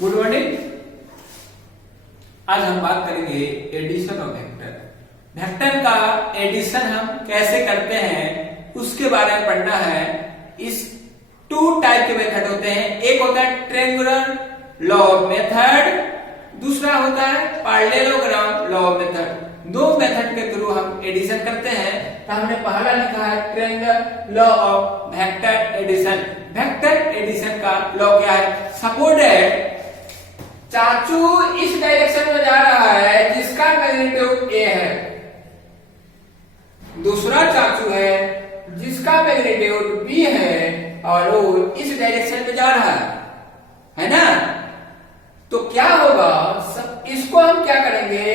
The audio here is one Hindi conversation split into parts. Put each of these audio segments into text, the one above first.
Good morning. आज हम बात करेंगे एडिशन ऑफ वेक्टर। वेक्टर का एडिशन हम कैसे करते हैं उसके बारे में पढ़ना है। इस टू टाइप के मेथड होते हैं, एक होता है ट्रायंगुलर लॉ ऑफ मेथड, दूसरा होता है पैरेललोग्राम लॉ ऑफ मेथड। दो मेथड के थ्रू हम एडिशन करते हैं। तो हमने पहला लिखा है triangular law of vector addition. Vector addition का लॉ क्या है? सपोज दैट चाचू इस डायरेक्शन में जा रहा है जिसका मैग्नीट्यूड a है, दूसरा चाचू है जिसका मैग्नीट्यूड b है और वो इस डायरेक्शन में जा रहा है ना। तो क्या होगा, इसको हम क्या करेंगे,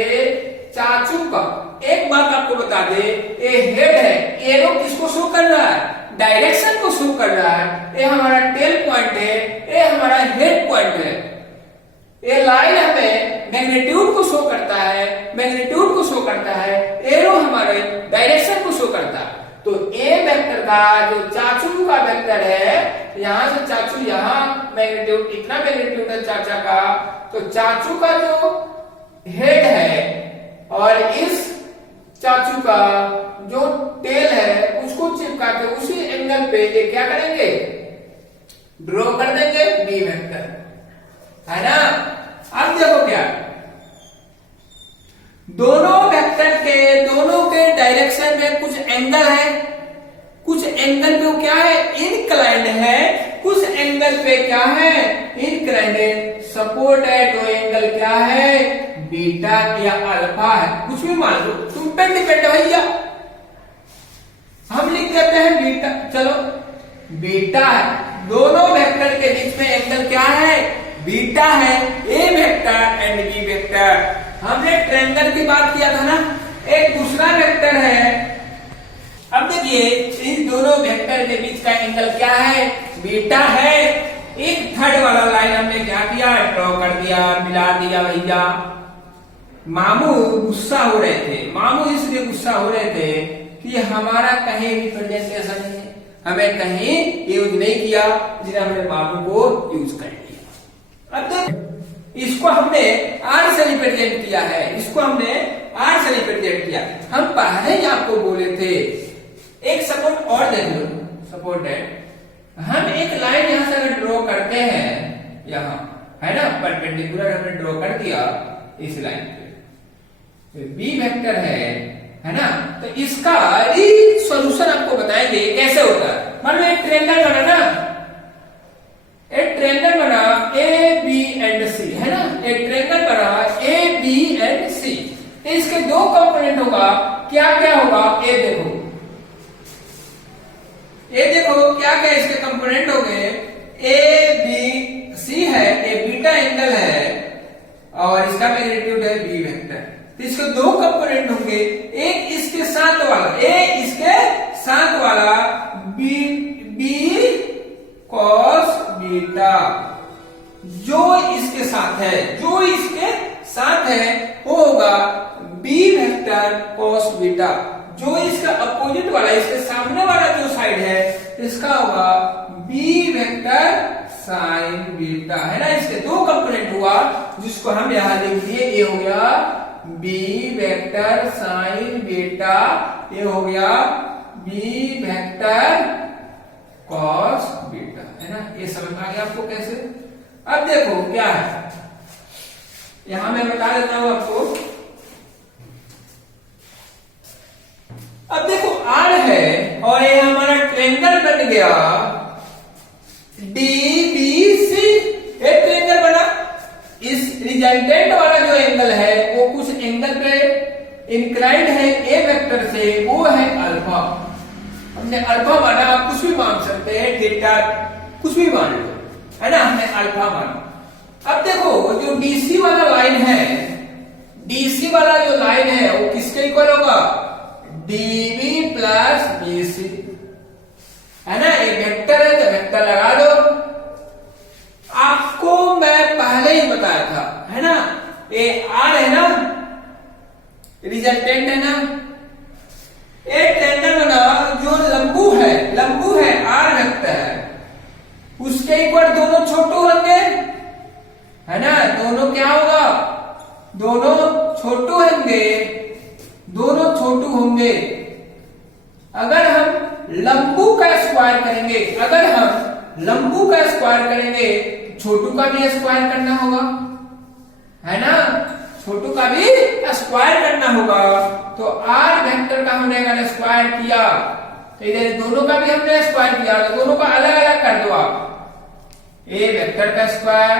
चाचू का एक बात आपको बता दे, ये हेड है, एरो किसको शो कर रहा है? डायरेक्शन को शो कर रहा है। ये हमारा टेल पॉइंट है, ये हमारा हेड पॉइंट है। ये लाइन हमें मैग्नीट्यूड को शो करता है, मैग्नीट्यूड को शो करता है, एरो हमारे डायरेक्शन को शो करता है। तो ए वेक्टर का जो चाचू का वेक्टर है, यहां से चाचू यहां मैग्नीट्यूड, इतना मैग्नीट्यूड है चाचा का, तो चाचू का जो हेड है और इस चाचू का जो टेल है उसको चिपका के उसी एंगल पे ये क्या करेंगे, ड्रॉ कर देंगे बी वेक्टर, है ना। अब देखो क्या, दोनों वेक्टर के दोनों के डायरेक्शन में कुछ एंगल है, कुछ एंगल पे क्या है, इनक्लाइंड है, कुछ एंगल पे क्या है, इनक्लाइंड है। सपोर्ट है तो एंगल क्या है, बीटा या अल्फा है, कुछ भी मान लो, तुम पे डिपेंड है भैया। हम लिख देते हैं बीटा, चलो बीटा है। दोनों वेक्टर के बीच में एंगल क्या है, बीटा है। ए वेक्टर एंड बी वेक्टर, हमने ट्रायंगल की बात किया था ना। एक दूसरा वेक्टर है, अब देखिए इन दोनों वेक्टर के बीच का एंगल क्या है, बीटा है। एक थर्ड वाला लाइन हमने क्या किया, ड्रॉ कर दिया, मिला दिया भैया। मामू गुस्सा हो रहे थे, मामू इसलिए गुस्सा हो रहे थे कि हमारा कहीं रिप्रेजेंटेशन नहीं है, हमें कहीं यूज नहीं किया, इसलिए हमने मामू को यूज कर लिया। अब देख, इसको हमने आर से रिप्रेजेंट किया है, इसको हमने आर से रिप्रेजेंट किया। हम पहले ही आपको बोले थे, एक सपोर्ट और देख लो, सपोर्ट दैट हम एक लाइन यहां से अगर ड्रॉ करते हैं, यहां है ना, परपेंडिकुलर हमने ड्रॉ कर दिया इस लाइन पे, बी वेक्टर है ना। तो इसका सॉल्यूशन आपको बताएंगे कैसे होता है। मान लो एक ट्रायंगल बना ना, एक ट्रायंगल बना ए बी एंड सी, है ना, एक ट्रायंगल बना ए बी एंड सी। इसके दो कंपोनेंट होगा, क्या क्या होगा, ये देखो, ये देखो क्या क्या इसके कंपोनेंट हो गए, ए बी सी है, ये बीटा एंगल है और इसका मैग्नीट्यूड है बी वेक्टर। तो इसके दो कंपोनेंट होंगे, एक इसके साथ वाला, एक इसके साथ वाला बी बी कॉस बीटा, जो इसके साथ है, जो इसके साथ है वो होगा बी वेक्टर कॉस बीटा। जो इसका अपोजिट वाला, इसके सामने वाला जो साइड है, इसका होगा बी वेक्टर साइन बीटा, है ना। इसके दो कंपोनेंट हुआ जिसको हम यहां लिख दिए, ये हो गया बी वेक्टर साइन बीटा, ये हो गया बी वेक्टर कॉस बीटा, है ना। ये समझ में आ गया आपको कैसे। अब देखो क्या है, यहां मैं बता देता हूं आपको। अब देखो आर है और ये हमारा ट्रायंगल बन गया डीबीसी, एक ट्रायंगल बना। इस रिजल्टेंट वाला जो एंगल है वो कुछ एंगल पे इंक्लाइंड है ए वेक्टर से, वो है अल्फा। हमने अल्फा माना, आप कुछ भी मान सकते हैं, थीटा कुछ भी मान लो, है ना, हमने अल्फा माना। अब देखो जो डीसी वाला लाइन है, डीसी वाला जो लाइन है वो किसके इक्वल होगा, डीबी प्लस बीसी, है ना। ये वेक्टर है तो वेक्टर लगा दो। आपको मैं पहले ही बताया था, है ना, ये आर है ना, रिजल्टेंट है ना। एक ट्रायंगल बना जो लंबू है, आर वेक्टर है, उसके इक्वल दोनों छोटू होंगे, है ना, दोनों क्या होगा, दोनों छोटू होंगे, दोनों छोटू होंगे। अगर हम लंबू का स्क्वायर करेंगे, अगर हम लंबू का स्क्वायर करेंगे, छोटू का भी स्क्वायर करना होगा, है ना, छोटू का भी स्क्वायर करना होगा। तो आर वेक्टर का हमने अगर स्क्वायर किया तो इधर दोनों का भी हमने स्क्वायर किया, तो दोनों का अलग अलग कर दो आप। ए वेक्टर का स्क्वायर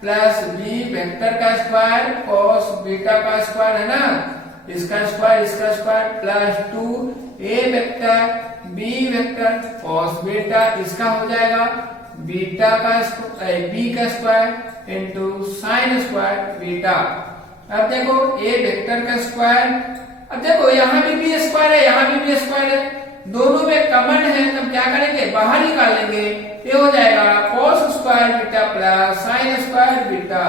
प्लस बी वेक्टर का स्क्वायर कॉस बीटा का स्क्वायर, है ना, इसका square plus 2 A vector B vector cos beta, इसका हो जाएगा बीटा का बी का square into sine square beta. अब देखो ए वेक्टर का स्क्वायर, अब देखो यहाँ भी स्क्वायर है, यहाँ भी स्क्वायर है, दोनों में कॉमन है, तब क्या करेंगे, बाहर निकाल लेंगे। ये हो जाएगा cos square beta plus sine square beta,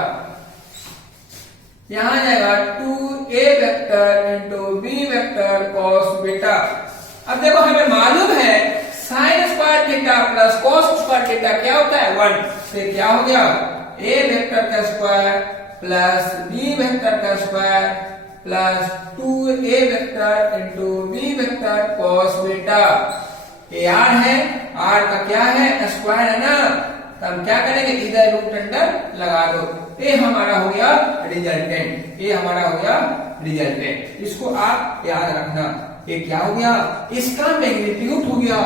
यहाँ जाएगा 2a vector into B vector cos beta. अब देखो हमें मालूम है sine square beta plus cos square beta क्या होता है 1, से क्या हो गया a वेक्टर का स्क्वायर प्लस बी वेक्टर का square plus 2a vector into B vector cos beta. ये आर है, आर का क्या है, स्क्वायर है ना, तो हम क्या करेंगे, इधर रूट अंडर लगा दो। ये हमारा हो गया रिजल्टेंट, ये हमारा हो गया रिजल्टेंट। इसको आप याद रखना, ये क्या हो गया, इसका मैग्नीट्यूड हो गया,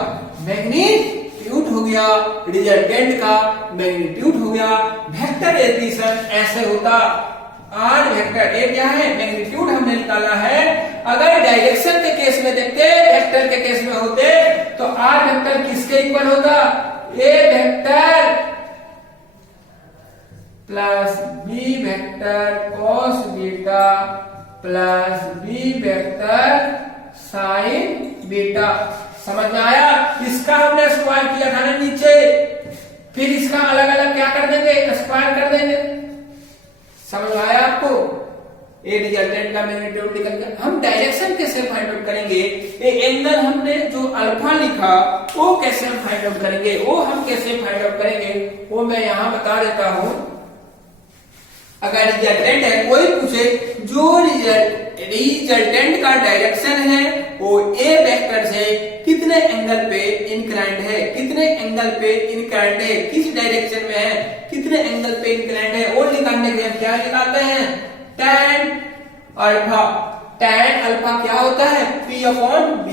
मैग्नीट्यूड हो गया, रिजल्टेंट का मैग्नीट्यूड हो गया। वेक्टर एडिशन ऐसे होता, आर वेक्टर ए क्या है, मैग्नीट्यूड हमने निकाला है। अगर डायरेक्शन के केस में देखते, वेक्टर के केस में होते, तो आर वेक्टर किसके इक्वल होता, A vector plus B vector cos beta plus B vector sine beta. समझ में आया, इसका हमने स्क्वायर किया था ना नीचे, फिर इसका अलग अलग क्या कर देंगे, स्क्वायर कर देंगे। समझ आया आपको, ए रिजल्टेंट का मैग्नीट्यूड निकल गया। हम डायरेक्शन कैसे फाइंड आउट करेंगे, ये एंगल हमने जो अल्फा लिखा वो कैसे हम फाइंड आउट करेंगे, वो हम कैसे फाइंड आउट करेंगे, वो मैं यहां बता देता हूं। अगर रिजल्टेंट है, कोई पूछे जो रिजल्टेंट का डायरेक्शन है वो ए वेक्टर से कितने एंगल पे इंक्लाइंड है, कितने एंगल पे इंक्लाइंड है, किस डायरेक्शन में है, कितने एंगल पे इंक्लाइंड है, वो निकालने के लिए हम क्या निकालते हैं, tan अल्फा। tan अल्फा क्या होता है, p upon b,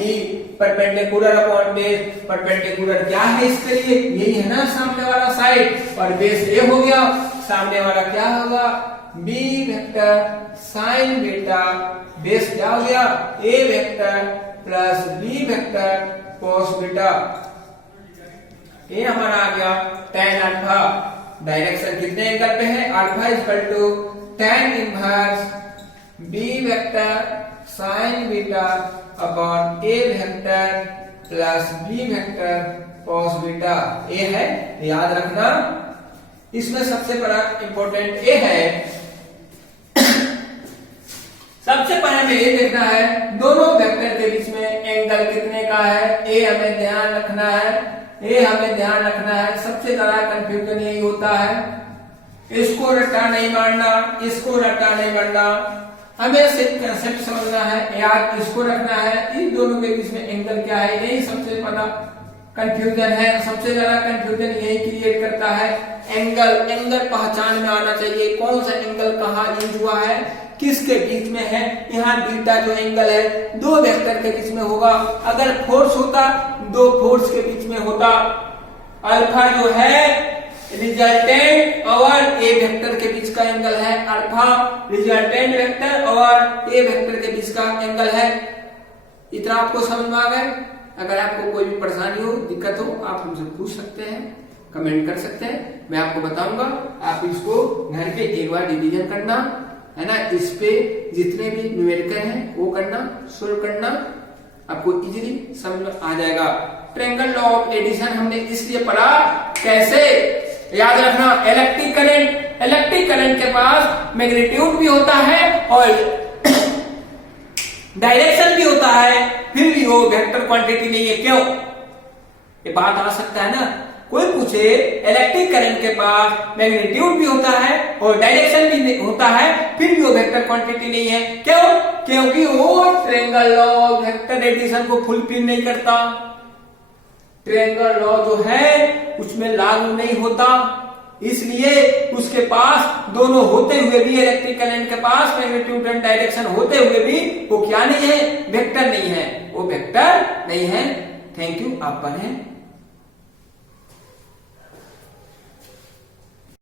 perpendicular upon base. Perpendicular क्या है इसके लिए, यही है ना सामने वाला साइड, और बेस ए हो गया, सामने वाला क्या होगा, b vector sine beta, base क्या हो गया, a vector plus b vector cos beta. ये हमारा आ गया tan अल्फा। डायरेक्शन कितने एंगल पे है, alpha equal to tan inverse b vector sine beta upon a vector plus b vector cos beta. ये है, याद रखना। इसमें सबसे बड़ा इंपॉर्टेंट ये है, सबसे पहले हमें ये देखना है दोनों वेक्टर के बीच में एंगल कितने का है, ये हमें ध्यान रखना है, ये हमें ध्यान रखना है। सबसे ज्यादा कंफ्यूजन यही होता है, इसको रट्टा नहीं मारना, इसको रट्टा नहीं मारना, हमें सिर्फ कंसेप्ट समझना है, याद इसको रखना है। इन दोनों के बीच में एंगल क्या है, यही सबसे बड़ा कंफ्यूजन है। सबसे ज्यादा कंफ्यूजन यही क्रिएट करता है एंगल। एंगल पहचान में आना चाहिए, कौन सा एंगल कहाँ यूज हुआ है, किसके बीच में है। यहाँ बीटा जो एंगल है दो वेक्टर के बीच में होगा, अगर फोर्स होता दो फोर्स के बीच में होता। अल्फा जो है रिजल्टेंट और ए वेक्टर के बीच का एंगल है, अल्फा रिजल्टेंट वेक्टर और ए वेक्टर के बीच का एंगल है। इतना आपको समझ में आ गया। अगर आपको कोई भी परेशानी हो, दिक्कत हो, आप हमसे पूछ सकते हैं, कमेंट कर सकते हैं, मैं आपको बताऊंगा। आप इसको घर पे एक बार डिवीजन करना है ना, इस पे जितने भी न्यूमेरिकल हैं वो करना, सोल्व करना, आपको इजीली समझ में आ जाएगा। ट्रायंगल लॉ ऑफ एडिशन हमने इसलिए पढ़ा, कैसे याद रखना, इलेक्ट्रिक करंट के पास मैग्नीट्यूड भी होता है और डायरेक्शन भी होता है, फिर भी वो वेक्टर क्वांटिटी नहीं है। क्यों, ये बात आ सकता है ना, कोई पूछे इलेक्ट्रिक करंट के पास मैग्नीट्यूड भी होता है और डायरेक्शन भी होता है, फिर भी वो वेक्टर क्वांटिटी नहीं है। क्यों? क्योंकि वो triangle law of vector addition को फुलफिल नहीं करता। ट्रायंगल लॉ जो है उसमें लागू नहीं होता, इसलिए उसके पास दोनों होते हुए भी, इलेक्ट्रिक करंट के पास मैग्नीट्यूड एंड डायरेक्शन होते हुए भी वो क्या नहीं है? वेक्टर नहीं है, वो वेक्टर नहीं है। थैंक यू, आप पढ़ें।